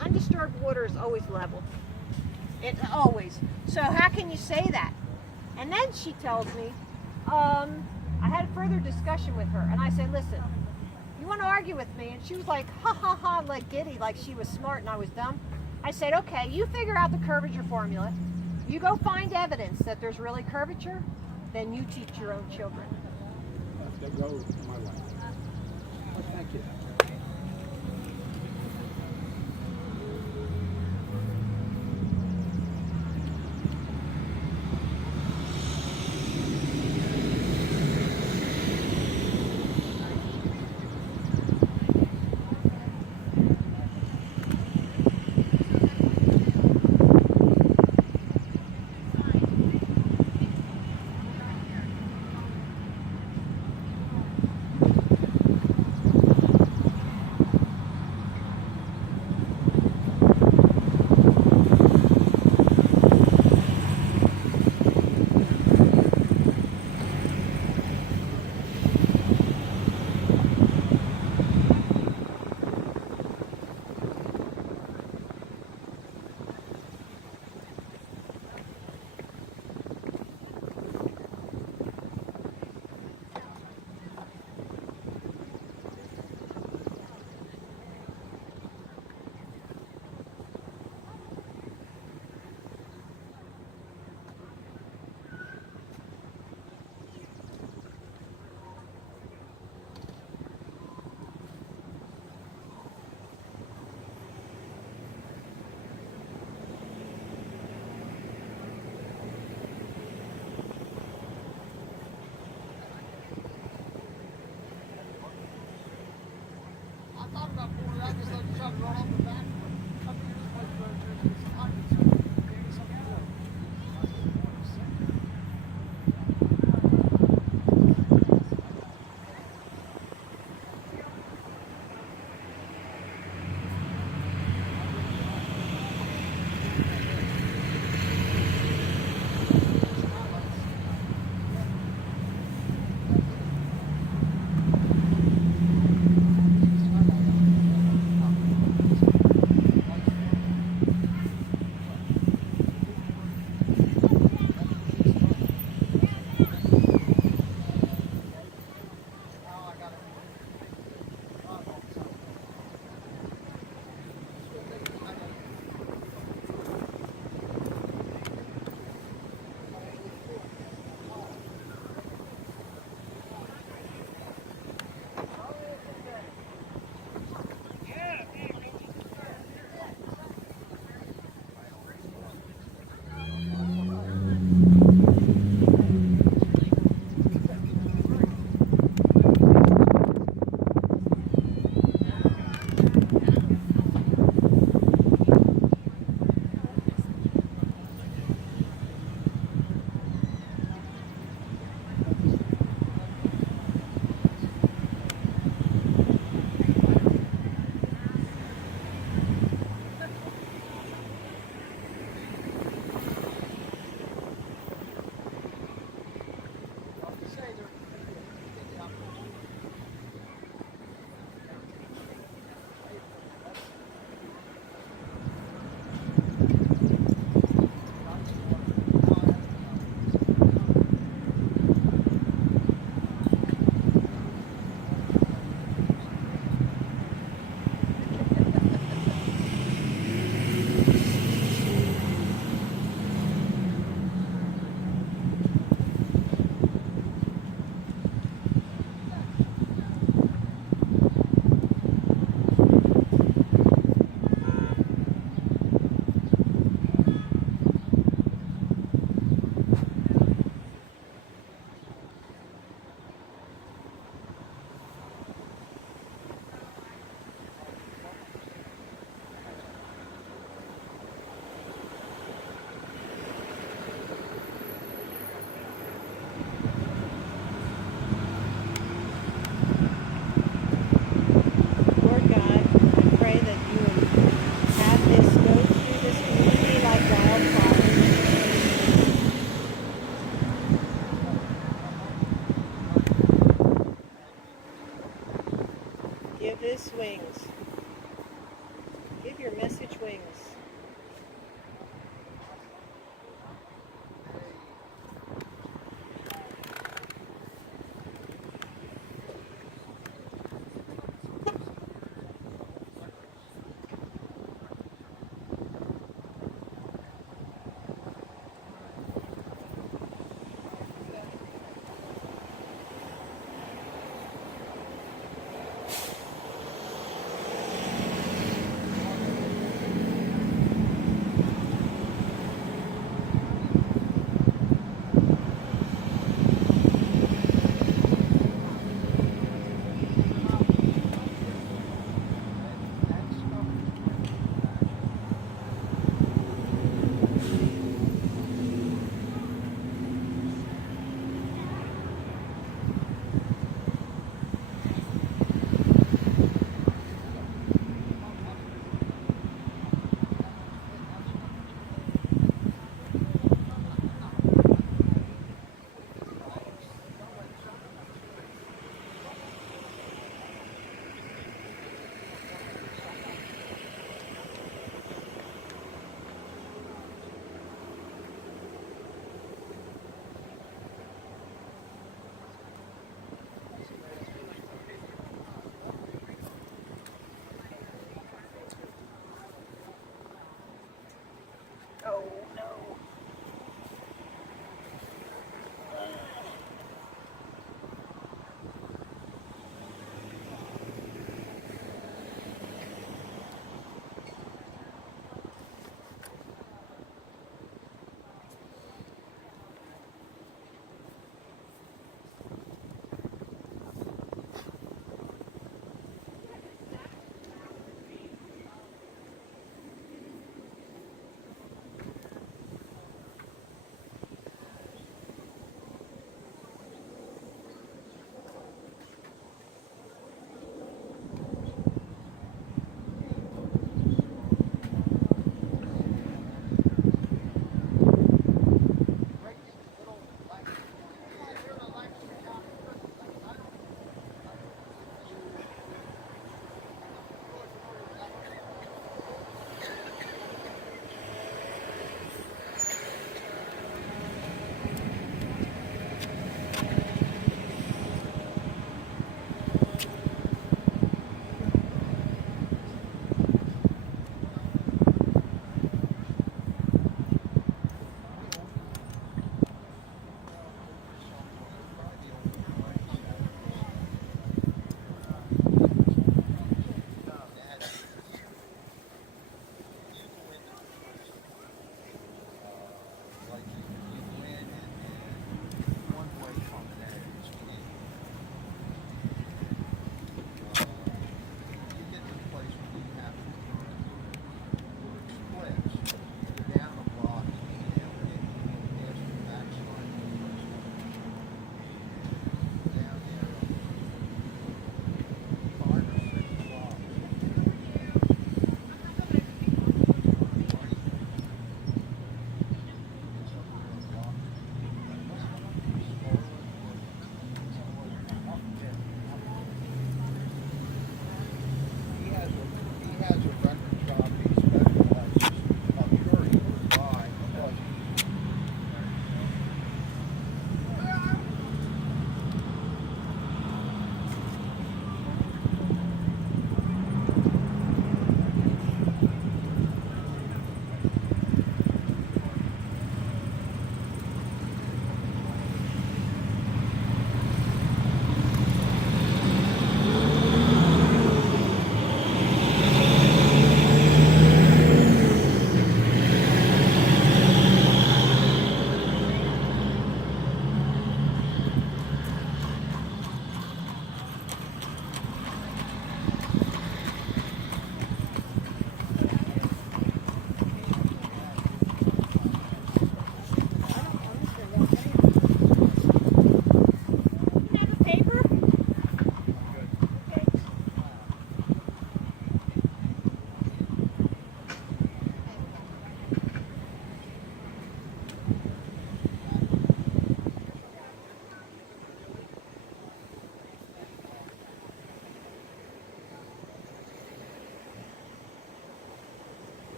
undisturbed water is always level. It's always. So how can you say that? And then she tells me, I had a further discussion with her, and I said, listen, you want to argue with me? And she was like, ha ha ha, like giddy, like she was smart and I was dumb. I said, okay, you figure out the curvature formula. You go find evidence that there's really curvature, then you teach your own children. That goes my way. Well, thank you. I just like to shove it right off the back. your message wings.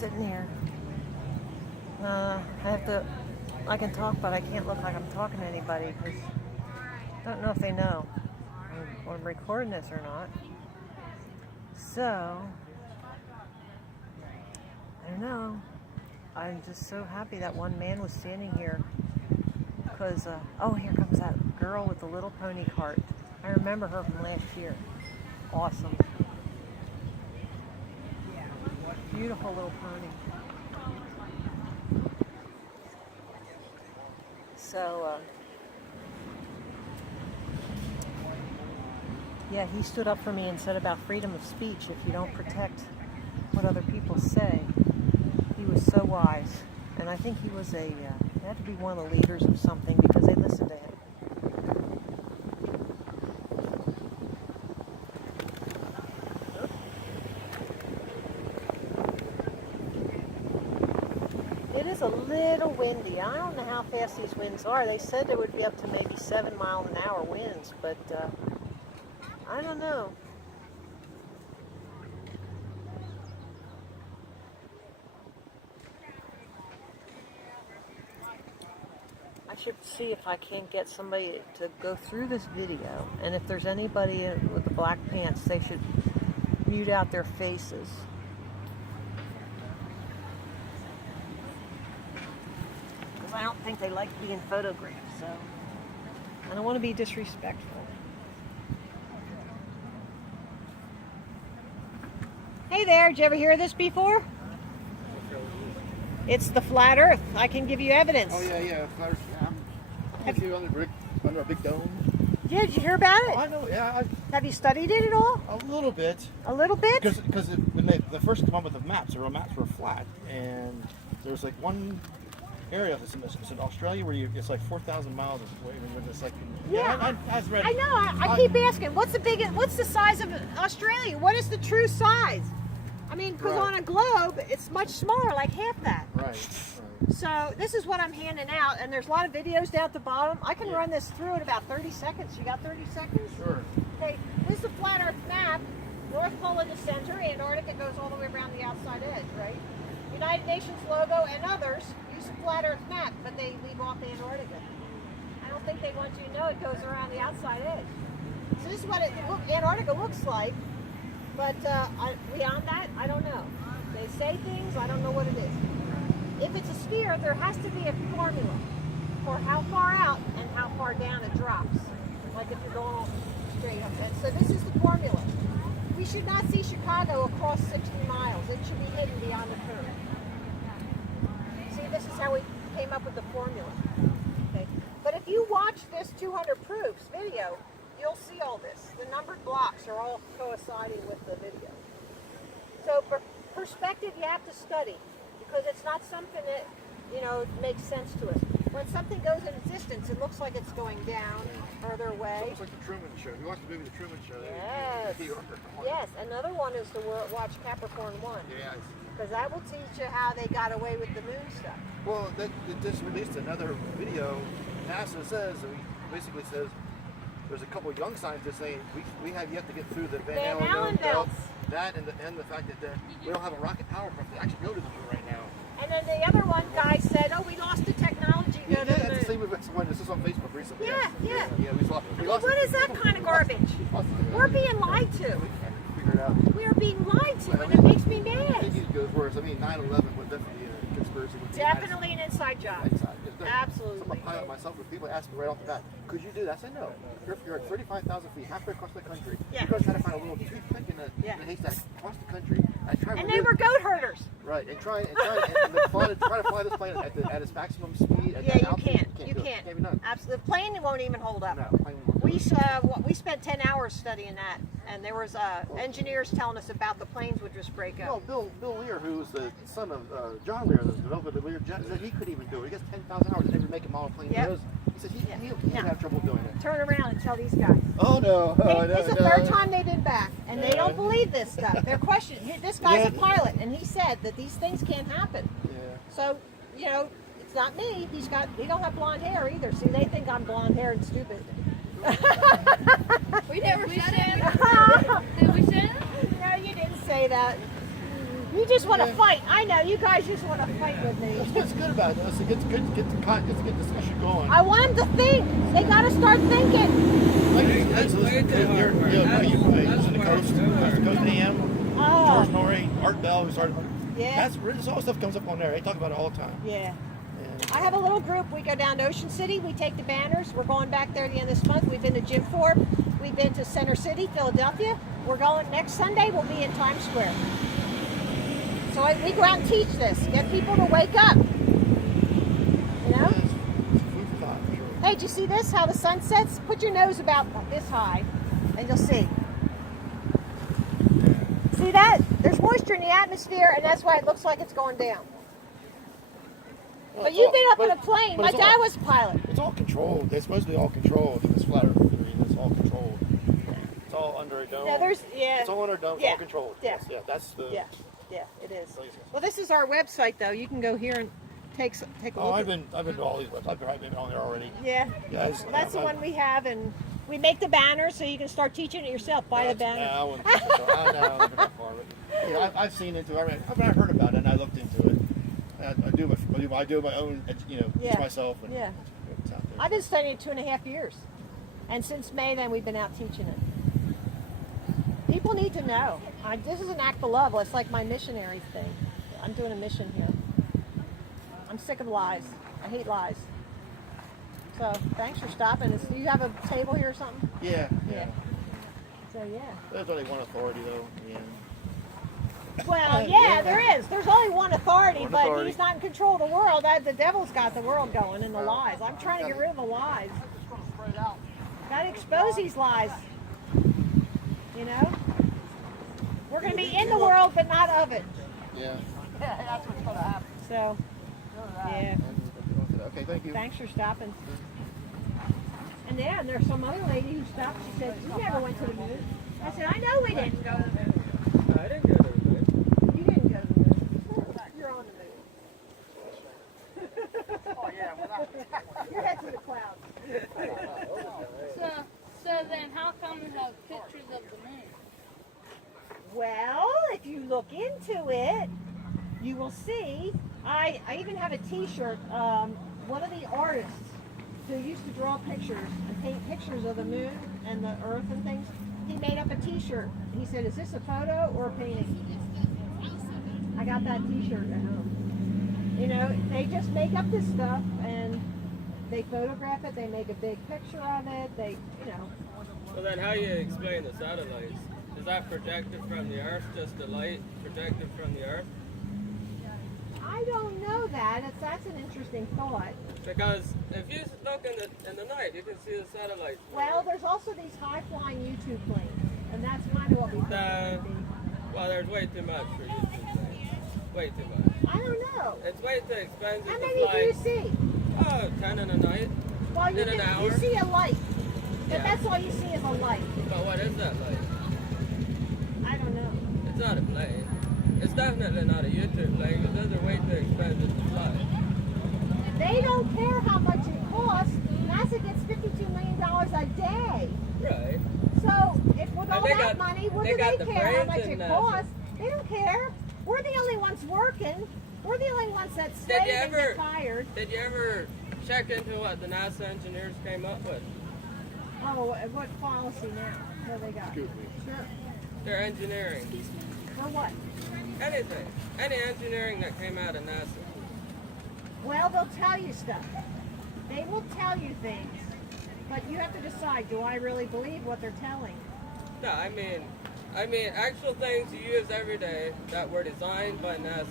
sitting here. I can talk, but I can't look like I'm talking to anybody because I don't know if they know I'm recording this or not. So, I don't know. I'm just so happy that one man was standing here because, oh, here comes that girl with the little pony cart. I remember her from last year. Awesome. Beautiful little pony. So, yeah, he stood up for me and said about freedom of speech. If you don't protect what other people say, he was so wise. And I think he was he had to be one of the leaders of something because they listened to him. It is a little windy. I don't know how fast these winds are. They said there would be up to maybe 7-mile-an-hour winds, but I don't know. I should see if I can't get somebody to go through this video, and if there's anybody with the black pants, they should mute out their faces. Because I don't think they like being photographed, so I don't want to be disrespectful. Hey there, did you ever hear this before? It's the flat earth. I can give you evidence. Oh yeah. Flat Earth. Yeah. You under a big dome. Yeah, did you hear about it? Oh, I know. Yeah. Have you studied it at all? A little bit. A little bit? Because when they first came up with the maps, the maps were flat, and there was like one area it's in Australia where it's like 4,000 miles away. When it's like yeah, I read. I know. I keep asking, what's the size of Australia? What is the true size? I mean, because on a globe, it's much smaller, like half that. Right. So this is what I'm handing out, and there's a lot of videos down at the bottom. I can run this through in about 30 seconds. You got 30 seconds? Sure. Okay, this is the flat Earth map. North Pole in the center. Antarctica goes all the way around the outside edge, right? United Nations logo and others use a flat Earth map, but they leave off Antarctica. I don't think they want you to know it goes around the outside edge. So this is what Antarctica looks like. But beyond that, I don't know. They say things, I don't know what it is. If it's a sphere, there has to be a formula for how far out and how far down it drops. Like if you're going straight up. And so this is the formula. We should not see Chicago across 60 miles. It should be hidden beyond the curve. See, this is how we came up with the formula. Okay. But if you watch this 200 proofs video, you'll see all this. The numbered blocks are all coinciding with the video. So for perspective, you have to study because it's not something that, makes sense to us. When something goes in distance, it looks like it's going down, further away. It's like the Truman Show. You watch the movie The Truman Show? Yes. Yes. Another one is to watch Capricorn 1. Yeah. Because that will teach you how they got away with the moon stuff. Well, they just released another video. NASA basically says, there's a couple of young scientists saying we have yet to get through the Van Allen belt. That and the fact that we don't have a rocket power to actually go to the moon right now. And then the other one guy said, "Oh, we lost the technology to go to the moon." It's the same with someone. This is on Facebook recently. Yeah. We lost What is that kind of garbage? We're being lied to. Figure it out. We are being lied to, and it makes me mad. I think it goes worse. I mean, 9/11 was definitely a conspiracy. Definitely an inside job. Absolutely. I'm a pilot myself, but people ask me right off the bat, could you do that? I said, no. You're at 35,000 feet, halfway across the country. Yeah. You're going to try to find a little toothpick in a haystack across the country. And they were goat herders. Right, and try to fly this plane at its maximum speed. You can't. You can't. can't. Be done. Absolutely. The plane won't even hold up. No, plane won't. We spent 10 hours studying that, and there was engineers telling us about the planes would just break up. Well, Bill Lear, who was the son of John Lear, the developer of the Lear jet, said he couldn't even do it. He gets 10,000 hours and never make a model plane. Yep. He said he'd have trouble doing it. Turn around and tell these guys. Oh no! This is the third time they've been back, and they don't believe this stuff. They're questioning. This guy's a pilot, and he said that these things can't happen. Yeah. So, it's not me. He don't have blonde hair either. See, they think I'm blonde hair and stupid. We never said it. Did we say it? No, you didn't say that. You just want to Yeah. fight. I know, you guys just want to fight with me. That's what's good about this. It gets good, get the discussion going. I want them to think. They got to start thinking. That's way too hard. That's the coast AM. Oh. George Norrie, Art Bell, who started. Yeah. This all stuff comes up on there. They talk about it all the time. Yeah. And I have a little group. We go down to Ocean City. We take the banners. We're going back there at the end of this month. We've been to Jim Thorpe. We've been to Center City, Philadelphia. We're going next Sunday. We'll be in Times Square. So we go out and teach this. Get people to wake up. You know? it's food for thought, for sure. Hey, did you see this? How the sun sets? Put your nose about this high, and you'll see. See that? There's moisture in the atmosphere, and that's why it looks like it's going down. Well, But it's you've all- been up but- in a plane. but My it's dad all- was a pilot. It's all controlled. It's supposed to be all controlled. This flat Earth theory, it's all controlled. It's all under a dome. Yeah, It's all under a dome. It's Yeah. all controlled. Yeah. Yeah, that's the. Yeah, it is. So, yeah. Well, this is our website, though. You can go here and take a look. Oh, I've at- been to all these websites. I've been on there already. Yeah. Guys, Well, that's the one we have, and we make the banners so you can start teaching it yourself. Buy the banners. I know, I've been that far, but, yeah, I've seen into it. I've heard about it, and I looked into it. I do my own, Yeah. teach myself. And Yeah. it's out there. I've been studying it 2.5 years, and since May, then we've been out teaching it. People need to know. This is an act of love. It's like my missionary thing. I'm doing a mission here. I'm sick of lies. I hate lies. So thanks for stopping. Do you have a table here or something? Yeah. So yeah. There's only one authority, though. Yeah. Well, Yeah. yeah, there is. There's only one authority, One but authority. he's not in control of the world. The devil's got the world going and the lies. I'm trying to get rid of the lies. Got to expose these lies. You know? We're going to be in the world, but not of it. Yeah. That's what's going to happen. So, yeah. Okay, thank you. Thanks for stopping. And then there's some other lady who stopped. She said, "We never went to the moon." I said, "I know we didn't go to the moon." I didn't go to the moon. You didn't go to the moon. You're on the moon. Oh yeah, You're heading to the clouds. So then how come we have pictures of the moon? Well, if you look into it, you will see. I even have a T-shirt. One of the artists who used to draw pictures and paint pictures of the moon and the Earth and things, he made up a T-shirt. He said, "Is this a photo or a painting?" I got that T-shirt at home. You know, they just make up this stuff and they photograph it. They make a big picture of it. They, you know. Well, then how do you explain the satellites? Is that projected from the Earth, just the light projected from the Earth? I don't know that. That's an interesting thought. Because if you look in the night, you can see the satellites. Well, there's also these high-flying YouTube planes, and that's kind of what we think it would be. Well, there's way too much for YouTube things. Way too much. I don't know. It's way too expensive How to many do fly. you see? Oh, 10 in a night. Well, you, In an you hour? see a light. But Yeah. that's all you see is a light. But what is that like? I don't know. It's not a plane. It's definitely not a YouTube plane because those are way too expensive to fly. They don't care how much it costs. NASA gets $52 million a day. Right. So, if with all they that got- money, what they do got they the care how brains much in it NASA. costs? They don't care. We're the only ones working. We're the only ones that stay Did you and ever- get fired. Did you ever check into what the NASA engineers came up with? Oh, what policy now? What they got? Excuse me. Sure. Their engineering. For what? Anything. Any engineering that came out of NASA. Well, they'll tell you stuff. They will tell you things. But you have to decide, do I really believe what they're telling? No, I mean actual things you use every day that were designed by NASA.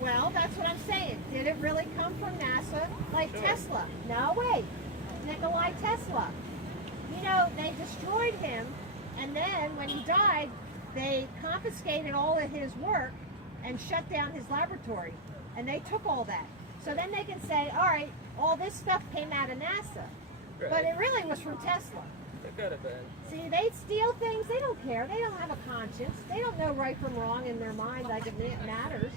Well, that's what I'm saying. Did it really come from NASA? Like Sure. Tesla? No, wait. Nikolai Tesla. You know, they destroyed him, and then when he died, they confiscated all of his work and shut down his laboratory. And they took all that. So then they can say, all right, all this stuff came out of NASA. Right. But it really was from Tesla. It could have been. See, they steal things. They don't care. They don't have a conscience. They don't know right from wrong in their mind like it matters.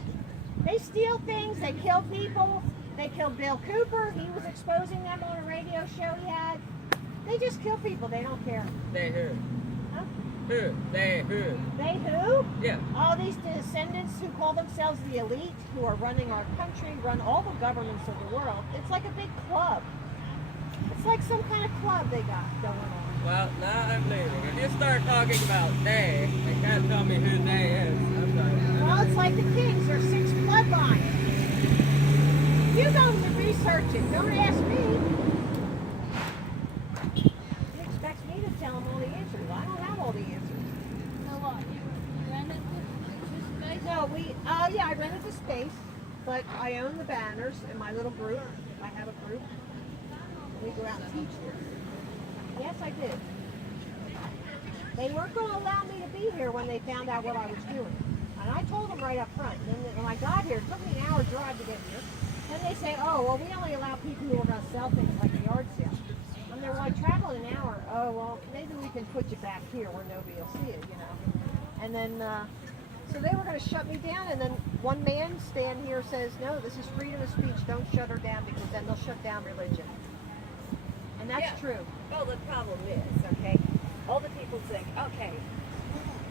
They steal things. They kill people. They killed Bill Cooper. He was exposing them on a radio show he had. They just kill people. They don't care. They heard. Huh? Who? They who? They who? Yeah. All these descendants who call themselves the elite, who are running our country, run all the governments of the world. It's like a big club. It's like some kind of club they got going on. Well, now I'm leaving. If you start talking about they can't tell me who they is. I'm sorry. Well, it's like the kings. There's 6 bloodlines. You go to research it. Don't ask me. He expects me to tell him all the answers. I don't have all the answers. So what? You rented this space? No, I rented the space, but I own the banners in my little group. I have a group. We go out and teach here. Yes, I did. They weren't going to allow me to be here when they found out what I was doing. And I told them right up front. And then when I got here, it took me an hour drive to get here. Then they say, oh, well, we only allow people who are going to sell things like a yard sale. And they're like, travel an hour. Oh, well, maybe we can put you back here where nobody will see it, you know. And then, so they were going to shut me down. And then one man stand here says, no, this is freedom of speech. Don't shut her down because then they'll shut down religion. And that's true. Well, the problem is, okay, all the people think, okay,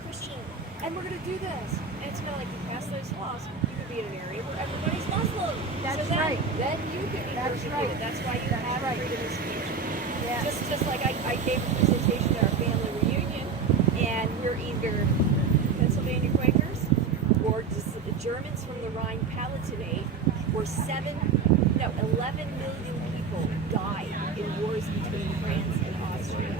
Christian, and we're going to do this. And it's not like you pass those laws. You could be in an area where everybody's Muslim. That's so then, right. Then you could be That's persecuted. right. That's why you That's have right. freedom of speech. Yeah. Just like I gave a presentation at our family reunion, and we're either Pennsylvania Quakers or just the Germans from the Rhine-Palatinate, where 11 million people died in wars between France and Austria,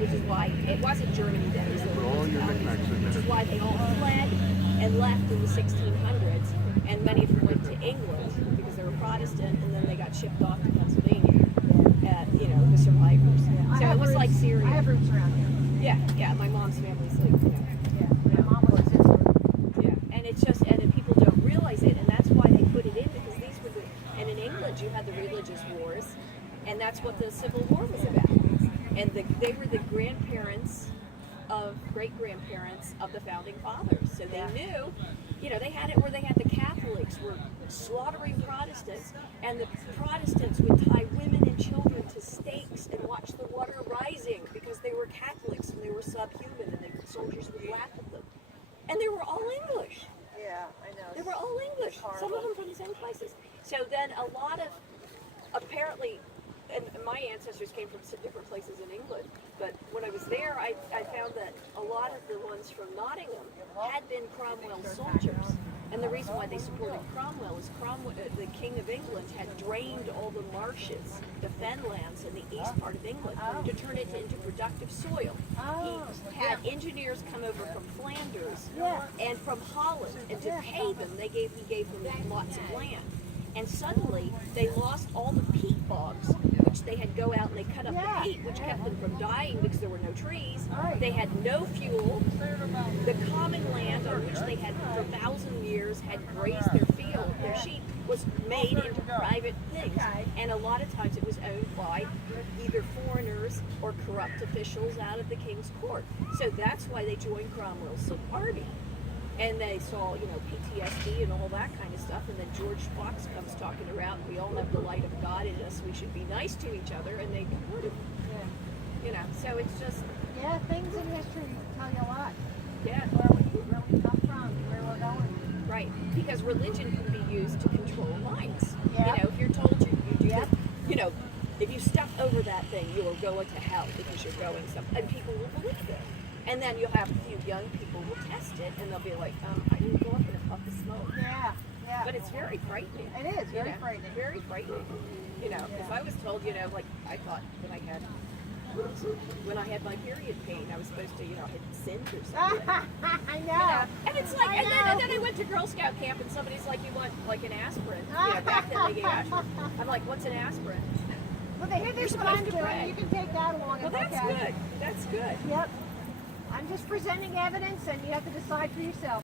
which is why it wasn't Germany then, it was the Rhine-Palatinate, which is why they all fled and left in the 1600s, and many of them went to England because they were Protestant, and then they got shipped off to Pennsylvania, the survivors. So it was like Syria. I have roots around here. Yeah, my mom's family's like, Yeah, my mom was in Israel. yeah, and it's just, and then people don't realize it, and that's why they put it in, because these were and in England you had the religious wars, and that's what the Civil War was about. And they were the great-grandparents of the founding fathers, so they knew, they had it where they had the Catholics were slaughtering Protestants, and the Protestants would tie women and children to stakes and watch the water rising because they were Catholics and they were subhuman, and the soldiers would laugh at them. And they were all English. Yeah, I know. They were all English. Some of them from the same places. So then a lot of, apparently, and my ancestors came from different places in England, but when I was there, I found that a lot of the ones from Nottingham had been Cromwell's soldiers. And the reason why they supported Cromwell is Cromwell, the King of England, had drained all the marshes, the fenlands in the east part of England, to turn it into productive soil. He had engineers come over from Flanders and from Holland, and to pay them, he gave them lots of land. And suddenly, they lost all the peat bogs, which they had go out and they cut up the peat, which kept them from dying because there were no trees. They had no fuel. The common land on which they had for 1,000 years had grazed their sheep, was made into private things. And a lot of times it was owned by either foreigners or corrupt officials out of the king's court. So that's why they joined Cromwell's party. And they saw, PTSD and all that kind of stuff. And then George Fox comes talking around, we all have the light of God in us, we should be nice to each other, and they converted. So it's just... Yeah, things in history tell you a lot. Yeah. Where we come from, where we're going. Right. Because religion can be used to control minds. Yeah. If you're told you do this, if you step over that thing, you will go into hell because you're going somewhere. And people will believe it. And then you'll have a few young people who will test it, and they'll be like, I didn't go up in a puff of smoke. Yeah. But it's very frightening. It is very frightening. Very frightening. Because I was told, like I thought when I had my period pain, I was supposed to, I had sinned or something. I know. And it's like, and then I went to Girl Scout camp, and somebody's like, you want like an aspirin? Back then they gave aspirin. I'm like, what's an aspirin? Well, here's what I'm doing. You can take that along. Well, that's good. That's good. Yep. I'm just presenting evidence, and you have to decide for yourself.